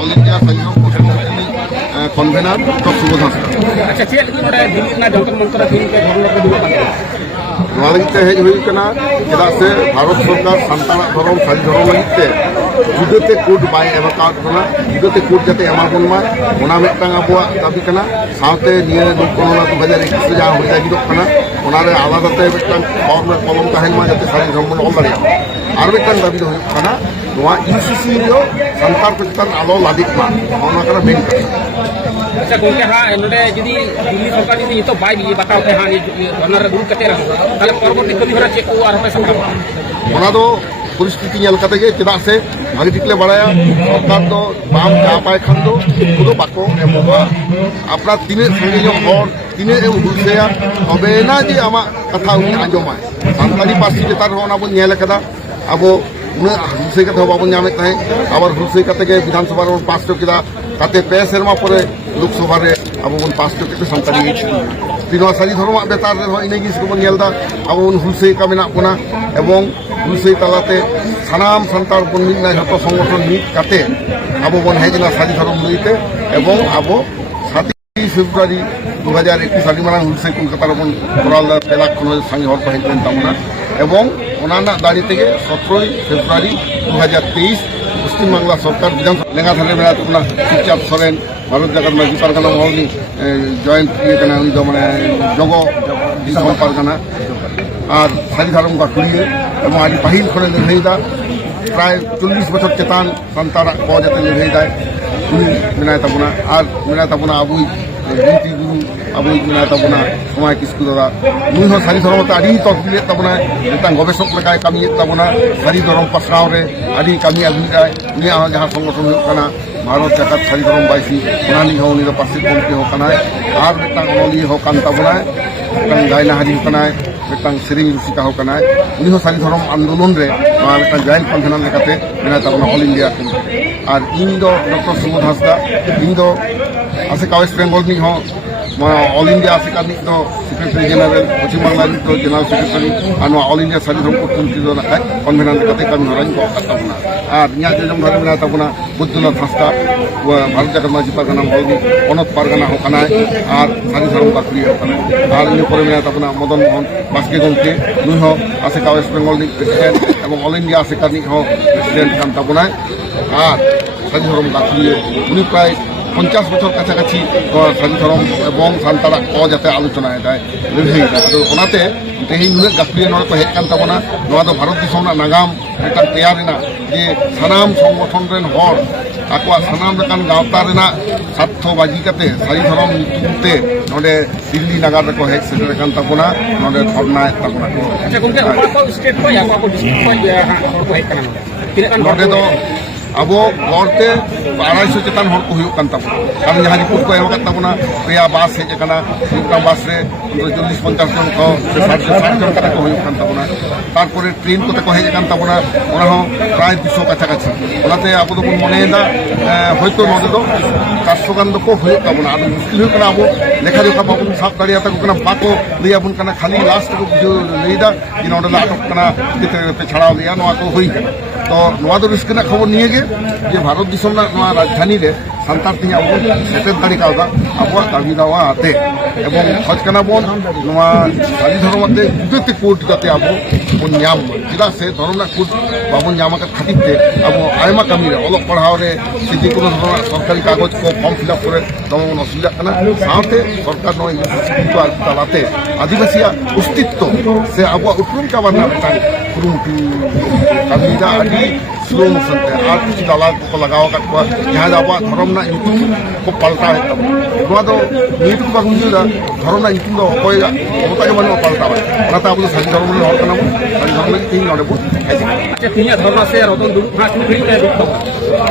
All India संयोग convener doctor Subodh Hansda. अच्छा check Delhi Jantar Mantar दिन पे धरना पे दुआ लगे हेज होना चेदा से भारत सरकार सानतार धर्म सारी धर्म लगे जुदाते कोड बाय एमकाना जुदाते कोड जाते एमाबन मा ओना मिदटांग आबुआ दाबी कना साथे निये कोरोना 2021 जहाँ हो जागिदोकना ओनारे आलादाते मिदटांग फॉर्म में कलम तहन मा जाते सारी धर्म ऑल दाड़िया आर मिदटांग दाबी दो कना नोआ यूसीसी जो सानतार को चेतान आलो लादिक मा ओना कना मेन कथा। अच्छा गोंके हाँ नोडे जदि दिल्ली सरकार जदि नितो बाय लिए बताओ पे हाँ धरना रे दुरुब कते रहो ताले परवर्ती कमी हरा चेक को आर पे सामना ओना दो परिस्थिति नेल कते गे चेदा से भागी टिकले बड़ाया सरकार दो बाम जा पाए खान दो खुदो बाको एमोगा अपना तीने संगे हर तीने एम हुलसेया तबे ना जे आमा कथा उनी आंजोमा सानताली पार्टी चेतान होना बन नेल कदा अबो उन्हें हुलसे कते बाबन नामे तहे आबार हुलसे कते गे विधानसभा रे पास किदा ताते पे सेरमा परे लोकसभा रे अब बन पास के सानताली तीनों सारी धर्म बेतार इन जिनिस को नेलदा अब हुलसे का मेना बना एवं हुलसे तालाते सानाम सानतार बन मिदना जतो संगठन मिद काते अब बन हेजना सारी धर्म लईते एवं अब 7 फेब्रुआरी 2021 आदि माना हुलसे कलकाता बन कराल पेलाक खन संगे हर को हेजन तामना एवं ओनाना दाड़ी तेगे 17 फेब्रुआरी 2023 पश्चिम बांगला सरकार विधानसभा लेंगा थाने मेरा तोना चुपचाप सरेन भारत जगत माजी पारगाना महलनि जॉइंट ये माने जगो दिसम पारगाना और सारी धर्म गाखुड़िए और आदि पाहिल खने लड़ाईदा प्राय 40 बछर चेतान सानतारा को जाते लड़ाईदा उनी मेना ताबना और मेना ताबना अबुई बिनती गुरु अबुई मेना ताबना समाय किस्कु दादा नुई हो सारी धर्म ता आदि तकबिले ताबना मितां गवेषक लेकाय कामी ताबना सारी धर्म पसराव रे आदि कामी आगुइदा उनी जहां संगठन हुई कना भारत जगत सारी धर्म बाइसी उनानी हो उनी पार्टी गमके हो कनाय और मितां ओली हो कान ताबना मितां गायना हाजी कनाय मितां सेरिंग रुसिका हो कनाय उनी हो सारी धर्म आंदोलन रे मितां जॉइंट कन्वेनर लेकाते मेना ताबना ऑल इंडिया और इन दो डॉक्टर सुबोध हांसदा इन दो आसेका वेस्ट बेंगल नि हो ऑल इंडिया आसेका नि दो सेक्रेटरी जनरल पश्चिम बांगला नि दो जनरल सेक्रेटरी और ऑल इंडिया सारी धर्म कमिटी दो नाखाय कन्वेनर लेकाते कमी हराइन को ताबना और न्या जजम धरे मेना ताबना बुद्धनाथ हांसदा भारत जगत माजी पारगाना महलनि पनत पारगाना हो कनाय और सारी धर्म गाखुड़ी हो कनाय और इन परे मेना ताबना मदन मोहन बास्के गमके नुई हो आसेका वेस्ट बेंगल नि प्रेसिडेंट और ऑल इंडिया आसेका नि हो प्रेसिडेंट कान ताबनाय और सारी धर्म गाखुड़ी उनी प्राय 50 बछर काछाकाछि सारी धर्म और सानतारा को जाते आलोचना लड़ाई अदे तेहन नुना गाखुड़ी नोड़े को हेज कान ताबना नोआ दो भारत दिसम नागाम मिदटां तैयार रेना जे सानाम संगठन रेन हर आकवा सानाम लेकान गावता रेना स्वार्थ बाजी काते सारी धर्म ᱧᱩᱛᱩᱢᱛᱮ नोडे दिल्ली नगर रे को हेज सेटर कान ताबना नोडे धरना ताबना अच्छा गोंके को स्टेट को या को डिस्ट्रिक्ट को हर को हेज काना नोडे दो अब गौरते 250 चेतान हर को हुयुक कान ताबना कारण जहां रिपोर्ट को एम ताबना पेया बास हेज काना मिदटां बास रे 40-50 जन को 60 जन कते को हुयुक कान ताबना तारपरे ट्रेन कोते को हेज कान ताबना ओना हो प्राय 200 काछाकाछि ओनाते आबो दो मनेदा हयतो नोडे दो 400 गान दो को हुयुक ताबना आदो मुश्किल हुयुक काना आबो लेखा जोखा बाबन साफ दाड़िया तक कना बाको लियाबन कना खाली लास्ट को जो लेदा कि नोडे ला अटक कना पे छाड़ाव लिया नोआ को हुई कना तो नोआ दो रिस्क ना खबर निये गे जे भारत दिसम ना नोआ राजधानी रे सानतार तिनी आबो सेटेल दाड़ी कादा आबो दाबी दावा आते एवं खज कना बन नोआ सारी धर्म मते जुते कोर्ट जाते आबो बन न्याम जिला से धर्म ना कोर्ट बाबन न्याम का खातिरते आबो आयमा कामी रे अलग पढ़ाव रे सिद्धि कोनो धरण सरकारी कागज को फॉर्म फिल अप करे तमन असुविधा कना साथे सरकार नो यूनिवर्सिटी को तालाते आदिवासी अस्तित्व से आबो उपरुम का बना तान कुरुमटू कामीदा आदि स्लो मोशन ते आर कुछ दाला को लगाव का जहां आबो धर्म ना यूट्यूब को पलटा है तब नोआ दो नीट को बागुंजुदा धर्म ना यूट्यूब दो कोई होता के बनो पलटा है ओनाता आबो सारी धर्म रे हर कना सारी धर्म रे तीन नडे बो अच्छा तिनिया धर्म से रतन दुरुब ना शुरू करी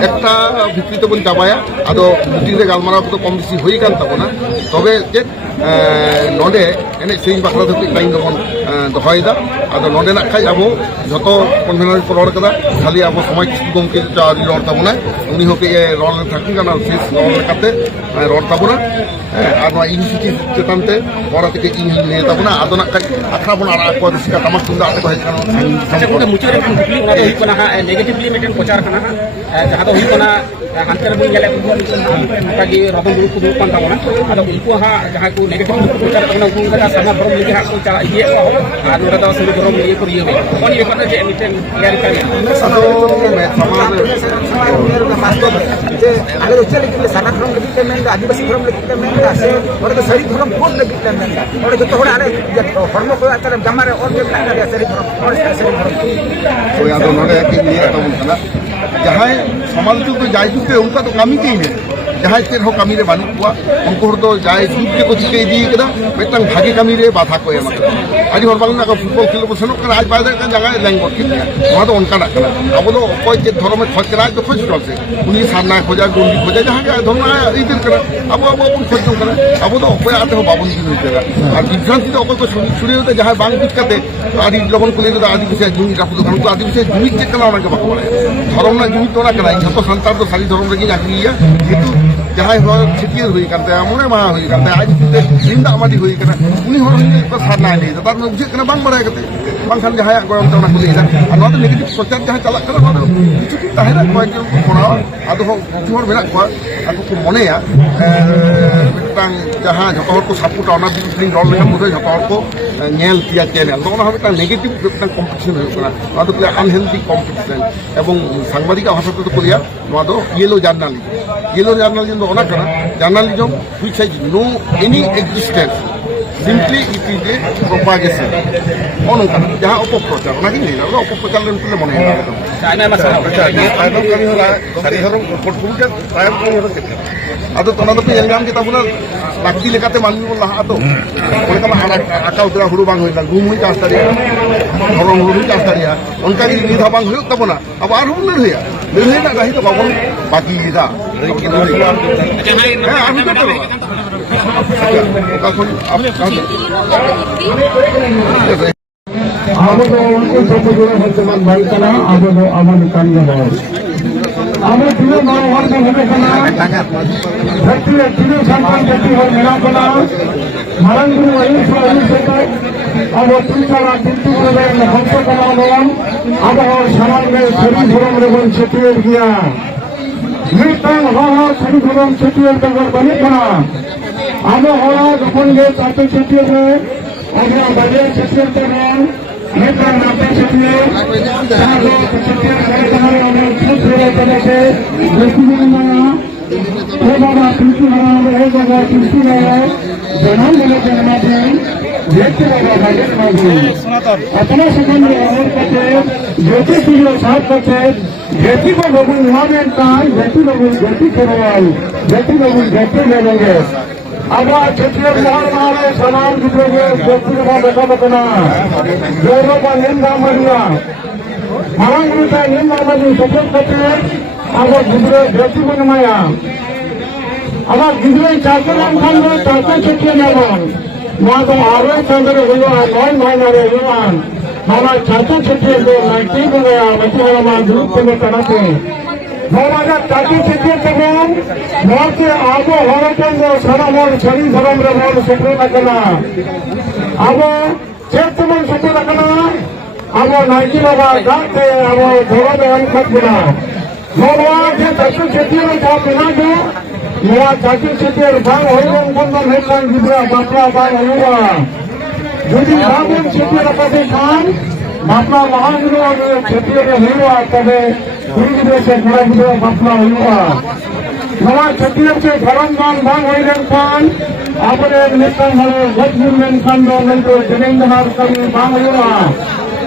একটা ভিত্তিতে বন দাবায়া আদো মিটিংরে গালমারা তো কম বেশি হই কান তাবো না তবে যে নডে এনে সেই বাখরা ধরে টাইম দখন দহাইদা আদো নডে না খাই আবো যত কনভেনার को রড করা খালি আবো সময় গমকে চারি রড তাবো না উনি হোকে রড থাকুন কারণ শেষ রড কাতে রড তাবো না আর ইউনিভার্সিটি চেতান্তে বড় থেকে ইঞ্জিন নিয়ে তাবো না আদো না খাই আখরা বন আর আকো দিসকা তামাক তুন্দা আতে কই কারণ अच्छा मुचरे दुखली ओना तो हिकना हा नेगेटिवली मेटेन प्रचार कना हा ᱡᱟᱦᱟᱸ ᱫᱚ ᱦᱩᱭᱩᱜ ᱠᱟᱱᱟ ᱦᱟᱱᱛᱮ ᱨᱮᱵᱚᱱ ᱧᱮᱞᱮᱫ ᱠᱚᱣᱟ ᱚᱱᱠᱟᱜᱮ ᱨᱚᱵᱚᱱ ᱫᱩᱲᱩᱵ ᱠᱚ ᱫᱩᱲᱩᱵ ᱠᱟᱱ ᱛᱟᱵᱚᱱᱟ ᱟᱫᱚ ᱩᱱᱠᱩ ᱦᱟᱸᱜ ᱡᱟᱦᱟᱸᱭ ᱠᱚ ᱱᱮᱜᱮᱴᱤᱵᱷ ᱠᱚ ᱯᱨᱚᱪᱟᱨ ᱠᱟᱱᱟ ᱩᱱᱠᱩ ᱚᱱᱠᱟ ᱥᱟᱨᱱᱟ ᱫᱷᱚᱨᱚᱢ ᱞᱟᱹᱜᱤᱫ ᱦᱟᱸᱜ ᱠᱚ ᱪᱟᱞᱟᱜ ᱤᱫᱤᱭᱮᱫ ᱠᱚᱣᱟ ᱟᱨ ᱱᱚᱰᱮ ᱫᱚ ᱥᱟᱹᱨᱤ ᱫᱷᱚᱨᱚᱢ ᱞᱟᱹᱜᱤᱫ ᱠᱚ ᱤᱭᱟᱹ ᱱᱚᱜᱼᱚ ᱱᱤᱭᱟᱹ ᱵᱮᱯᱟᱨ ᱛᱮ ᱪᱮᱫ ᱢᱤᱫᱴᱮᱱ ᱠᱞᱮᱭᱟᱨᱤᱯᱷᱟᱭ ᱢᱮ ᱟᱫᱚ ᱥᱚᱢᱟᱡᱽ বাস্তব যে আগে ᱪᱮᱫ ᱞᱟᱹᱜᱤᱫ ᱥᱟᱨᱱᱟ ᱫᱷᱚᱨᱚᱢ ᱞᱟᱹᱜᱤᱫ ᱛᱮ ᱢᱮᱱᱫᱟ ᱟᱹᱫᱤᱵᱟᱹᱥᱤ ᱫᱷᱚᱨᱚᱢ ᱞᱟᱹᱜᱤᱫ ᱛᱮ ᱢᱮᱱᱫᱟ ᱥᱮ ᱚᱸᱰᱮ ᱫᱚ ᱥᱟᱹᱨᱤ ᱫᱷᱚᱨᱚᱢ ᱠᱳᱰ ᱞᱟᱹᱜᱤᱫ ᱛᱮ ᱢᱮᱱᱫᱟ ᱚᱸᱰᱮ ᱡᱚᱛᱚ ᱦᱚᱲ ᱟᱞᱮ ᱦᱚᱲᱢᱚ ᱠᱚ ᱡᱟᱢᱟ ᱨᱮ ᱚᱞ ᱜᱮ ᱢᱮᱱᱟᱜ ᱛᱟᱞᱮᱭᱟ ᱥᱟᱹᱨᱤ ᱫᱷᱚᱨᱚᱢ ᱥᱟᱹᱨᱤ ᱫᱷᱚᱨᱚᱢ ᱦᱳᱭ ᱟᱫᱚ ᱱᱚᱰᱮ ᱤᱧ ᱞᱟᱹᱭ ᱛᱟᱵᱚᱱ ᱠᱟᱱᱟ ᱡᱟᱦᱟᱸᱭ ᱥᱚᱢᱟᱡᱽ ᱫᱚ ᱡᱟᱭ ᱡᱩᱜᱽ ᱨᱮ ᱩᱱᱠᱩ ᱫᱚ ᱠᱟᱹᱢᱤ ᱜᱮ ᱤᱱᱟᱹ ᱡᱟᱦᱟᱸᱭ ᱪᱮᱫ ᱦᱚᱸ ᱠᱟᱹᱢᱤ ᱨᱮ ᱵᱟᱹᱱᱩᱜ ᱠᱚᱣᱟ ᱩᱱᱠᱩ ᱦᱚᱲ ᱫᱚ ᱡᱟᱭ ᱡᱩᱜᱽ ᱜᱮᱠᱚ ᱪᱤᱠᱟᱹ ᱤᱫᱤ ᱠᱟᱫᱟ ᱢᱤᱫᱴᱟᱝ ᱵᱷᱟᱜᱮ ᱠᱟᱹᱢᱤ ᱨᱮ ᱵᱟধᱟ ᱠᱚ ᱮᱢ ᱟᱠᱟᱫᱟ ᱟᱹᱰᱤ ᱦᱚᱲ ᱵᱟᱝ ᱯᱷᱩᱴᱵᱚᱞ ᱠᱷᱮᱞ ᱵᱚ ᱥᱮᱱᱚᱜ ᱠᱟᱱᱟ ᱟᱡ ᱵᱟᱭ ᱫᱟᱲᱮᱭᱟᱜ ᱠᱟᱱᱟ ᱡᱟᱸᱜᱟᱭ ᱞᱮᱝᱜᱚᱫ ᱠᱮᱫ ᱜᱮᱭᱟ ᱱᱚᱣᱟ ᱫᱚ ᱚᱱᱠᱟᱱᱟᱜ ᱠᱟᱱᱟ ᱟᱵᱚ ᱫᱚ ᱚᱠᱚᱭ ᱪᱮᱫ ᱫᱷᱚᱨᱚᱢᱮ ᱠᱷᱚᱡ ᱠᱟᱱᱟ ᱟᱡ ᱫᱚ ᱠᱷᱚᱡ ᱦᱚᱪᱚ ᱥᱮ ᱩᱱᱤ ᱥᱟᱨᱱᱟᱭ ᱠᱷᱚᱡᱟ ᱜᱩᱱᱰᱤ ᱠᱷᱚᱡᱟ ᱡᱟᱦᱟᱸ ᱜᱮ ᱫᱷᱚᱨᱚᱢ ᱟᱭᱟᱜ ᱟᱹᱭᱫᱟᱹᱨ ᱠᱟᱱᱟ ᱟᱵᱚ ᱵᱚᱱ ᱠᱷᱚᱡ ᱡᱚᱝ ᱠᱟᱱᱟ ᱟᱵᱚ ᱫᱚ ᱚᱠᱚᱭᱟᱜ ᱛᱮᱦᱚᱸ ᱵᱟᱵᱚᱱ ᱵᱤᱨᱳধ ᱠᱟᱱᱟ ᱟᱨ ᱵᱤভ্রান্তি ᱫᱚ ᱚᱠᱚᱭ ᱠᱚ ᱪᱷᱩᱲᱤᱭᱟᱹᱣᱫᱟ ᱡᱟᱦᱟᱸᱭ ᱵᱟᱝ ᱵᱩᱡᱽ ᱠᱟᱛᱮ ᱟᱹᱰᱤ ᱞᱚᱜᱚᱱ ᱠᱚ ᱞᱟᱹᱭ ᱠᱮᱫᱟ ᱟᱹᱫᱤᱵᱟᱹᱥᱤᱭᱟᱜ ᱡᱩᱢᱤᱫ ᱨᱟᱹᱯᱩᱫ ᱠᱟᱱᱟ ᱩᱱᱠᱩ ᱟᱹᱫᱤᱵᱟᱹᱥᱤᱭᱟᱜ ᱡᱩᱢᱤᱫ ᱪᱮᱫ ᱠᱟᱱᱟ ᱚᱱᱟᱜᱮ ᱵᱟᱠᱚ ᱵᱟᱲᱟᱭᱟ ᱫᱷᱚᱨᱚᱢ ᱨᱮᱱᱟᱜ ᱡᱩᱢᱤᱫ ᱫᱚ ᱚᱱᱟ ᱠᱟᱱᱟ ᱡᱷᱚᱛᱚ ᱥᱟᱱᱛᱟᱲ ᱫᱚ ᱥᱟᱹᱨᱤ ᱫᱷᱚᱨᱚᱢ ᱨᱮᱜᱮᱧ ᱟᱹᱜᱩᱭᱮᱭᱟ ᱠᱤᱱᱛᱩ ᱡᱟᱦᱟᱸᱭ ᱦᱚᱲ ᱪᱷᱟᱹᱴᱭᱟᱹᱨ ᱦᱩᱭ ᱟᱠᱟᱱ ᱛᱟᱭᱟ ᱢᱚᱬᱮ ᱢᱟᱦᱟ ᱦᱩᱭ ᱟᱠᱟᱱ ᱛᱟᱭᱟ ᱟᱡ ᱧᱩᱛᱩᱢ ᱛᱮ ᱥᱤᱢ ᱫᱟᱜ ᱢᱟᱹᱰᱤ ᱦᱩᱭ ᱟᱠᱟᱱᱟ ᱩᱱᱤ ᱦᱚᱲ ᱥᱟᱨᱱᱟᱭ ᱞᱟᱹᱭᱫᱟ ᱛᱟᱨ ᱢᱟᱱᱮ ᱵᱩᱡᱷᱟᱹᱜ ᱠᱟᱱᱟ ᱵᱟᱝ ᱵᱟᱲᱟᱭ ᱠᱟᱛᱮ ᱵᱟᱝᱠᱷᱟᱱ ᱡᱟᱦᱟᱸᱭᱟᱜ ᱜᱚᱲᱚᱢ ᱛᱮ ᱚᱱᱟ ᱠᱚ ᱞᱟᱹᱭᱫᱟ ᱟᱨ ᱱᱚᱣᱟ ᱫᱚ ᱱᱮᱜᱮᱴᱤᱵᱷ ᱯᱨᱚᱪᱟᱨ ᱡᱟᱦᱟᱸ ᱪᱟᱞᱟᱜ ᱠᱟᱱᱟ ᱱᱚᱣᱟ ᱫᱚ ᱠᱤᱪᱷᱩ ᱠᱤᱪᱷু ᱛᱟᱦᱮᱱᱟ ᱠᱚয়েকজন ᱠᱚ ᱠᱚᱨᱟᱣᱟ ᱟᱫᱚ কিছু হড় মেনাক ᱠᱚᱣᱟ ᱟᱠᱚ ᱠᱚ ᱢᱚᱱᱮᱭᱟ ᱢᱤᱫᱴᱟᱝ ᱡᱟᱦᱟᱸ ᱡᱷᱚᱛᱚ ᱦᱚᱲ ᱠᱚ ᱥᱟᱯᱳর্ᱴᱟ ᱚᱱᱟ ᱵᱤᱨᱩᱫᱽ ᱨᱮᱧ ᱨᱚᱲ ᱞᱮᱠᱷᱟᱱ বোধᱦᱚᱭ ᱡᱷᱚᱛᱚ ᱦᱚᱲ ᱠᱚ ᱧᱮᱞ ᱛᱤᱭᱟ ᱪᱮᱱᱮᱞ ᱫᱚ ᱚᱱᱟ ᱦᱚᱸ ᱢᱤᱫᱴᱟᱝ ᱱᱮᱜᱮᱴᱤভ ᱢᱤᱫᱴᱟᱝ ᱠᱚম্পিটিশন ᱦᱩᱭᱩᱜ ᱠᱟᱱᱟ ᱱᱚᱣᱟ ᱫᱚ আনহেলদি কম্পিটিশন এবং সাংবাদিক ভাষা তেতো কো লিয়া নওয়া ᱫᱚ ইয়েলো জার্নালিজম ᱫᱚ ᱚᱱᱟ ᱠᱟᱱᱟ journalism which has no any existence simply it is a propagation অনঙ্কানা যাহা অপপ্রচার ওনাকে নেই ওরা অপপ্রচার লেন মনে হয় ᱟᱭᱢᱟ ᱟᱭᱢᱟ ᱥᱟᱨᱦᱟᱣ তাইম কমি হলা সারি ধরম পটকুলকে তাইম কমি হলা কেটে আদো তোনা ᱫᱚ ᱯᱮ ᱧᱮᱞ ᱧᱟᱢ ᱠᱮᱫᱟ ᱵᱚᱱᱟ ᱞᱟᱹᱠᱛᱤ ᱞᱮᱠᱟᱛᱮ ᱢᱟᱹᱱᱢᱤ ᱵᱚᱱ ᱞᱟᱦᱟ ᱟᱛᱚ ᱚᱱᱠᱟ ᱢᱟ ᱟᱠᱟᱣ ᱛᱮ ᱦᱩᱲᱩ ᱵᱟᱝ ᱦᱩᱭᱱᱟ ᱜᱩᱢ ᱦᱩᱭ ᱪᱟᱥ ᱫᱟᱲᱮᱭᱟᱜᱼᱟ ᱫᱷᱚᱨᱚᱢ ᱦᱩᱲᱩ ᱪᱟᱥ ᱫᱟᱲᱮᱭᱟᱜᱼᱟ ᱚᱱᱠᱟ ᱜᱮ ᱱᱤᱛ ᱦᱚᱸ ᱵᱟᱝ ᱦᱩᱭᱩᱜ ᱛᱟᱵᱚᱱᱟ ᱟᱵᱚ ᱟᱨᱦᱚᱸ ᱵᱚᱱ ᱞᱟᱹᱲᱦᱟᱹᱭᱟ ᱞᱟᱹᱲᱦᱟᱹᱭ ᱨᱮᱱᱟᱜ ᱰᱟᱹᱦᱤ ᱫᱚ ᱵᱟᱵᱚᱱ ᱵᱟᱹᱜᱤᱭᱮᱫᱟ হ্যাঁ আমি তো তখন ᱟᱵᱚ ᱫᱚ ᱩᱱᱠᱩ ᱥᱚᱢᱚᱭ ᱨᱮ ᱵᱚᱱ ᱵᱟᱭ ᱠᱟᱱᱟ ᱟᱵᱚ ᱫᱚ ᱟᱵᱚ ᱠᱟᱹᱢᱤ ᱦᱚᱲ ᱟᱵᱚ ᱛᱤᱱᱟᱹᱜ ᱵᱚᱲ ᱦᱚᱲ ᱵᱚᱱ ᱦᱩᱭᱩᱜ ᱠᱟᱱᱟ ᱫᱷᱟᱹᱨᱛᱤ ᱨᱮ ᱛᱤᱱᱟᱹᱜ ᱥᱟᱱᱛᱟᱲ ᱡᱟᱹᱛᱤ ᱦᱚᱲ ᱢᱮᱱᱟᱜ ᱵᱚᱱᱟ ᱢᱟᱨᱟᱝ ᱵᱩᱨᱩ ᱟᱹᱭᱩᱨ ᱠᱟᱛᱮ ᱟᱵᱚ ᱛᱤᱱᱥᱟᱨᱟ ᱛᱤᱱᱛᱩ ᱨᱮᱵᱚᱱ ᱦᱚᱸᱥᱚ ᱠᱟᱱᱟ ᱵᱚᱱ ᱟᱵᱚ ᱦᱚᱲ ᱥᱟᱢᱟᱝ ᱨᱮ ᱥᱟᱹᱨᱤ ᱫᱷᱚᱨᱚᱢ ᱨᱮᱵᱚᱱ ᱪᱷᱟᱹᱴᱭᱟᱹᱨ ᱜᱮᱭᱟ ᱢᱤᱫᱴᱟᱝ ᱦᱚᱲ ᱥᱟᱹᱨᱤ ᱫᱷᱚᱨᱚᱢ ᱪᱷᱟᱹᱴᱭᱟᱹᱨ ᱵᱮᱜᱚᱨ ᱵᱟᱹᱱᱩᱜ ᱠᱟᱱᱟ ᱟᱵᱚ ᱦᱚᱲ ᱡᱚᱠᱷᱚᱱ ᱜᱮ ᱪᱟᱹᱴᱤ ᱪᱷᱟᱹᱴᱭᱟᱹᱨ ᱨᱮ ᱟᱵᱚ ᱵᱟᱡᱟᱨ ᱪᱷᱟᱹᱴᱭᱟᱹᱨ ᱛᱮᱵᱚᱱ ᱢᱤᱫᱴᱟᱝ ᱱᱟᱯᱮ ᱪᱷᱟᱹᱴᱭᱟᱹᱨ ᱡᱟᱦᱟᱸ ᱫᱚ ᱪᱷᱟᱹᱴᱭᱟᱹর ᱠᱟᱱᱟ ᱚᱱᱟ ᱪᱷᱩᱴ ᱨᱮ ᱛᱮᱞᱮ ᱵᱮᱥᱤ ᱵᱚᱱᱟ ও বাবা কৃষ্ণ ও বাবা কৃষ্ণ জনম বলে জন্মাবেন দেখতে বাবা ভাগের মাঝে আপনার সেখানে আমার কাছে জ্যোতি ছিল সাত কাছে জ্যোতি को लोग उड़ावें ताई জ্যোতি लोग জ্যোতি करवाई জ্যোতি लोग জ্যোতি लेंगे আবার ছত্রিশ মহামারে সমাজ বিদ্রোহে ব্যক্তিগত লেখাপড়া গৌরব নিন্দা মারিয়া মারাঙ্গুতা নিন্দা মারি সফল করতে আবার বিদ্রোহ ব্যক্তি বনমায়া আবার বিদ্রোহ চাকরাম খান্ড চাকর ছত্রিশ নেবেন নয় তো আরো চন্দ্রে হইয়া নয় মহিনারে হইয়ান আমার চাকর ছত্রিশ নাইটি বলে বেশি আমার গ্রুপ থেকে টানাতে আমাদের চাকরি শিখিয়ে দেবেন মতে আবো হরচন্দ্র সারামন শরীর ধরম রেবন সফল থাকে না আবো চেক তেমন সফল থাকে না আবো নাইকি বাবা গাতে আবো ধরবে থাকবে না ভগবান যে চাকরি শিখিয়ে সব বিনা দো নয়া চাকরি শিখিয়ে ভাগ হইবেন বন্ধন হইলেন বিদ্রা বাপরা বাই হইবা যদি ভাবেন শিখিয়ে রাখাতে খান বাপরা মহাগুলো শিখিয়ে হইবা তবে से बड़ा बड़ा बापला हुआ नवा छत्तीस से धर्म बांग हुई खान अपने नेता हमारे गजपुर में खान दो जनेन्द्र कवि बांग हुआ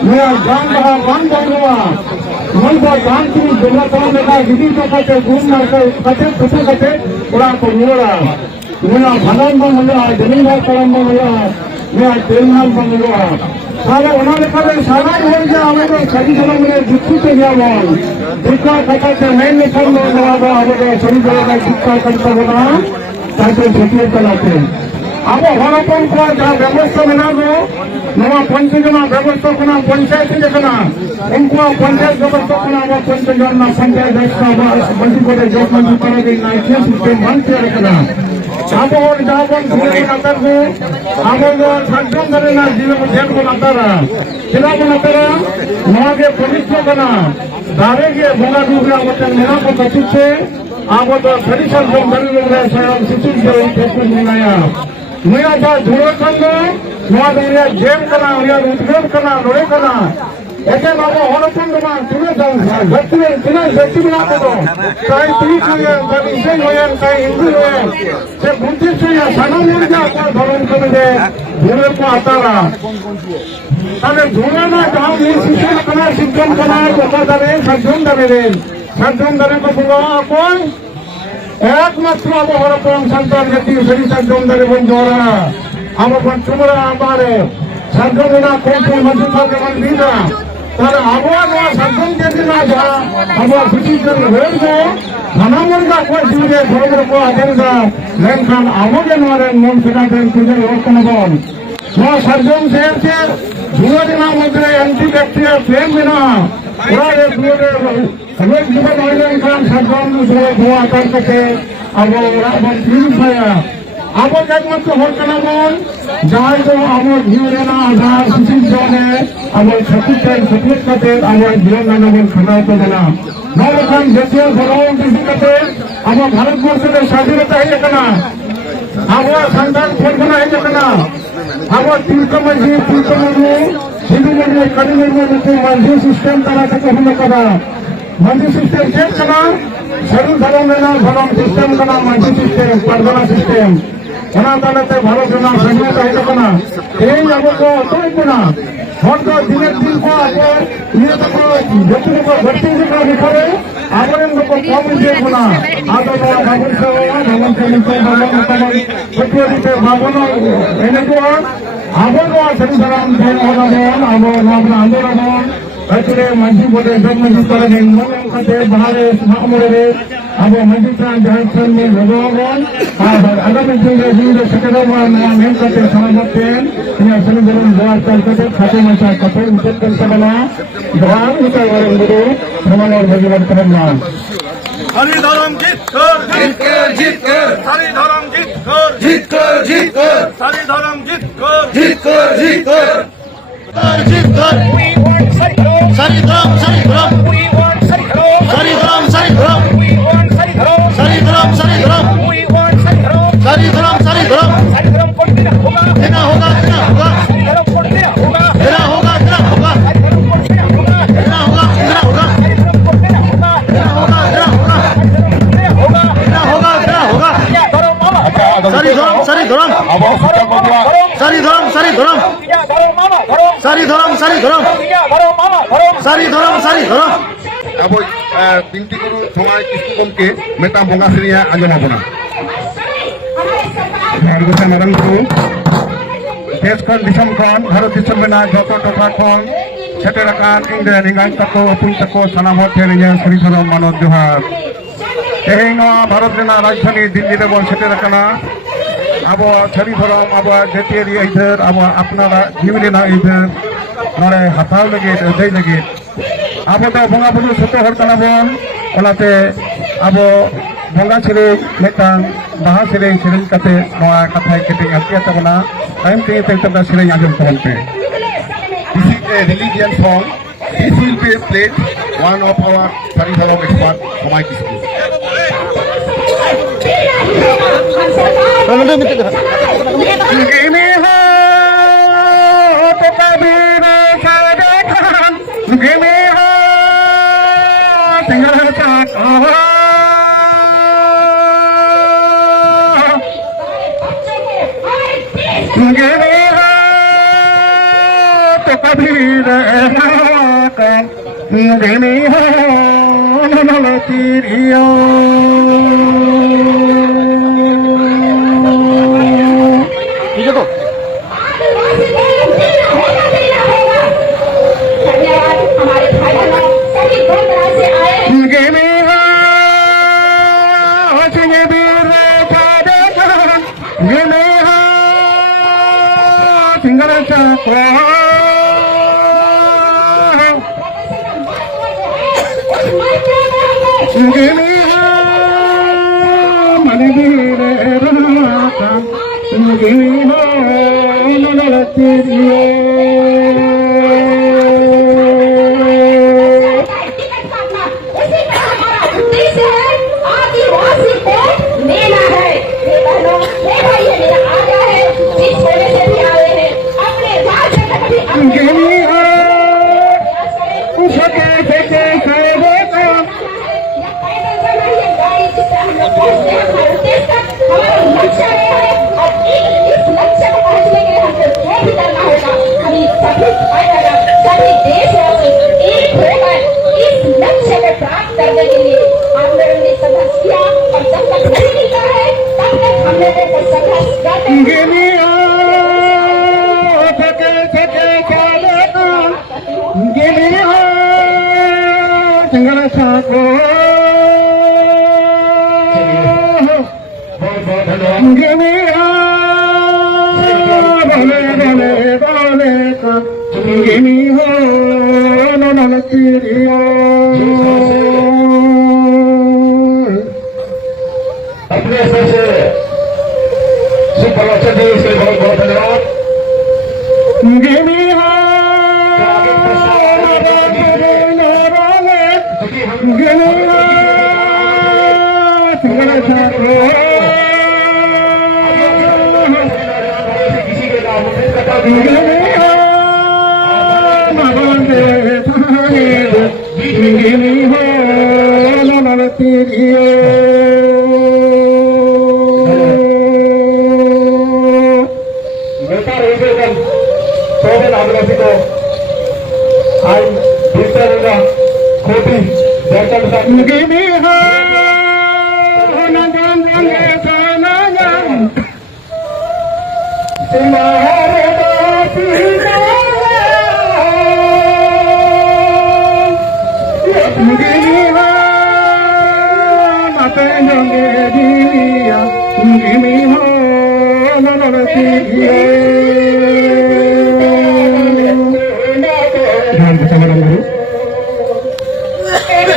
मेरा जान रहा बंद हुआ मन को जान की दुर्गा में का विधि तो कहते घूम मारते कहते खुशी कहते पूरा को हुआ मेरा भगवान बंद हुआ जनेन्द्र कवि बंद हुआ मेरा तेलनाल बंद हुआ তাহলে ওনাদের কাছে সারাই হয়ে যায় আমাদের শরীর ধর্মের যুক্তিতে যেমন শিক্ষা খাতাতে মেন নিখন আমাদের শরীর ধর্মের শিক্ষা করতে হবে না তাকে ঝুঁকিয়ে চালাতে আবো হরপন কর যা ব্যবস্থা মেনাবো নয়া পঞ্চজনা ব্যবস্থাপনা পঞ্চায়েত যেখানে উনকো পঞ্চায়েত ব্যবস্থাপনা আবার পঞ্চজন না পঞ্চায়েত ব্যবস্থা আবার মন্ত্রী করে জব মন্ত্রী করে দিন না সিস্টেম মানতে রাখে না abo jabon thule natar ko abo go sanjom dare na jiwe ko jen ko natara kila ko natara noage police kana dare ge bola dubra mate mena ko bachche abo to tradition jom dare re sayam sichil ge tekun naya naya ba dhura kando noage ya jem kana ya udgar kana lore kana এতে বাবু হরচন্দ্রমা তুলে যাও ব্যক্তি তুলে ব্যক্তি না করো তাই তুই তাই ইসে হয়েন তাই হিন্দু হয়েন সে বুদ্ধিস্ট হইয়া সাধারণ ধরন করে যে ধুলের পর আতারা তাহলে ধুলে না যাও এই শিক্ষণ করা শিক্ষণ করা কথা দাঁড়ে সাতজন দাঁড়িয়ে সাতজন দাঁড়িয়ে বলো আপন একমাত্র আবহাওয়ার কম সন্তান জাতি সেই সাতজন দাঁড়িয়ে বন্ধু আমার তোমরা আমারে সাতজন না কোন মন্ত্রী সরকার দিনা তাহলে আবহাওয়া সাতজন যদি না যা আবহাওয়া সুচিজন হয়েছে নানামনটা কয়েছে ধর্মের উপর আধেনটা লেনখান আমাকে মারেন মন সেখান তুলে রক্ষণ হন নয় সাতজন চেয়েছে ধুয়ে দিনা মধ্যে এন্টি ব্যাকটেরিয়া ফ্লেম দিনা ওরা রোগ জীবন হইলেন খান সাতজন ধোয়া আকার থেকে আবহাওয়া abo একমাত্র হরকানামন যাই তো আমার ভিউরেনা আধার সুচিত জনে আমার সতীর্থের সতীর্থের আমার জীবনানবন খানা হতো না নবখান জাতীয় ধর্ম কৃষিকাতে আমার ভারতবর্ষের স্বাধীনতা হয়েছে না আমার সন্তান কল্পনা হয়েছে না আমার তিলকমাঝি তিলকমু হিন্দু মর্ম কালী মর্ম মাঝি সিস্টেম তারা থেকে হলো করা মাঝি সিস্টেম শেষ করা সরু ধর্মের ধর্ম সিস্টেম করা মাঝি সিস্টেম পারগনা সিস্টেম ওনা তালাতে ভালো জনা স্বাধীনতা হইতে না এই আবদ্ধ অতই না হয়তো দিনের দিন পর ইয়ে তো যতটুকু ব্যক্তিগত বিষয়ে আবরণ কম দিয়ে না আদর ভাবন ভগবান সত্যি দিতে ভাবন এনেকো আবহাওয়া সরিধারাম ধর্ম আবহাওয়া আন্দোলন এখানে মাঝি বলে মাঝি করেন মনে বাহারে মামরে আবো মাঝি প্রাণ জাহান ভগবান আর আগামী দিনে সেকেন্ডার মেন করতে সমাজেন সরিধারাম দোয়ার করতে খাতে মাসা কত উত্তর করতে বলা দোয়ার উত্তর করেন গুরু ভ্রমণের ভগবান করেন না हरि धर्म जीत कर जीत कर जीत कर हरि धर्म जीत कर जीत कर जीत कर हरि धर्म जीत कर जीत कर जीत कर जीत कर we want Sari Dharam Sari Dharam we want Sari Dharam Sari Dharam we want Sari Dharam Sari Dharam Sari Dharam we want Sari Dharam Sari Dharam Sari Dharam Sari Dharam को देना होगा देना होगा देना होगा Sari Dharam को देना होगा देना होगा देना होगा Sari Dharam को देना होगा देना होगा देना होगा Sari Dharam को देना होगा देना होगा देना होगा Sari Dharam Sari Dharam Sari Dharam Sari Dharam Sari Dharam Sari Dharam Sari Dharam Sari Dharam abo binti guru thongai kistu gomke meta bonga seriya anjom abona hargusa marang guru देश खन दिसम खन भारत दिसम में जतो टोपा खन सेटेराकान इंगे निंगाई तको अपुन तको सानाम होतेरिया सरी धरम मानव जोहार तेहें भारत रेना राजधानी दिल्ली रे बन सेटेराकाना अब सरी धरम अब जेतेरी इधर अब अपना जीवलेना इधर नरे हाथाव लगे दै लगे अब तो बंगा बुरु सतो हर काना बन ओनाते अब बंगा सेरे मेटां बाहा सेरे सेरेन कते नोआ कथा केटे आतिया तबना टाइम ते तबना सेरे आजम तबनते This is a religion song. This will be played one of our Sari Dharam expert Thomai Kisku. गिने हो तो कबीर सारे खान गिने हो सिंगर चाक गिने हो तो कबीर गिने हो नमल तीरियो Give me a money, आदिवासी को लेना है। ये बहनों, ये भाई, ये मेरा आजा है, इस होने से भी आए हैं अपने राज्य में कभी प्राप्त करने के लिए आंदोलन ने संघर्ष किया और जब तक नहीं मिलता है तब तक हम लोगों को संघर्ष करते हैं। अपने स्तर से सुप्रवचन दी इसके बहुत बहुत धन्यवाद। किसी के नाम आदिवासी को आज भीतर खोटी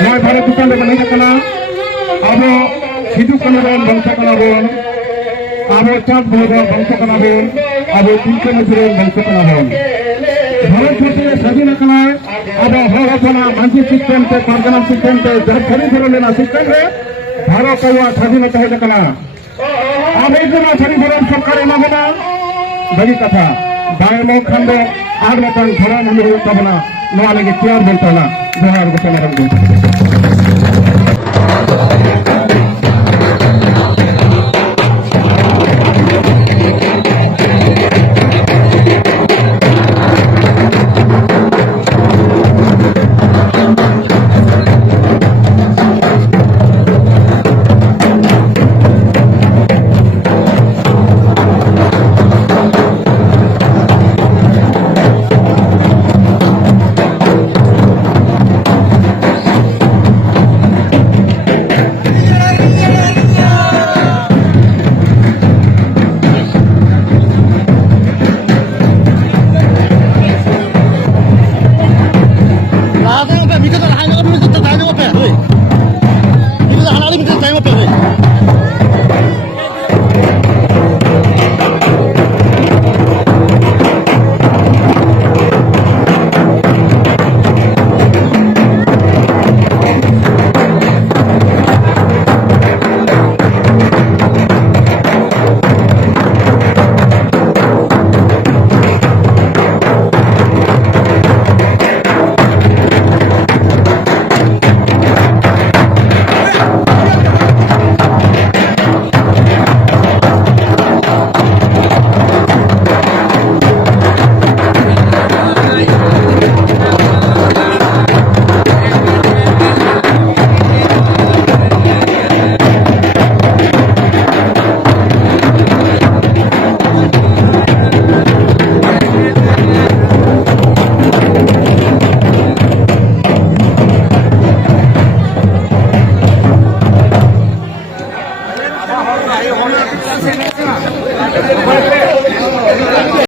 मैं भारत दिसम रे नहीं कना अब सिद्धू कनरन वंश कना बोन अब चाँद बोल वंश कना बोन अब तीनके नजरे वंश कना बोन भारत देश स्वाधीन कना अब हर अपना मानसी सिस्टम से पारगना सिस्टम से जरखरी धरो लेना सिस्टम रे भारत का स्वाधीन कहे कना अब एक दिन छड़ी धरो सरकार ना बना बड़ी कथा दाएं मुख खंडे आग मतन धरा नंबर तबना नवा लगे तैयार बनता ना जोहार के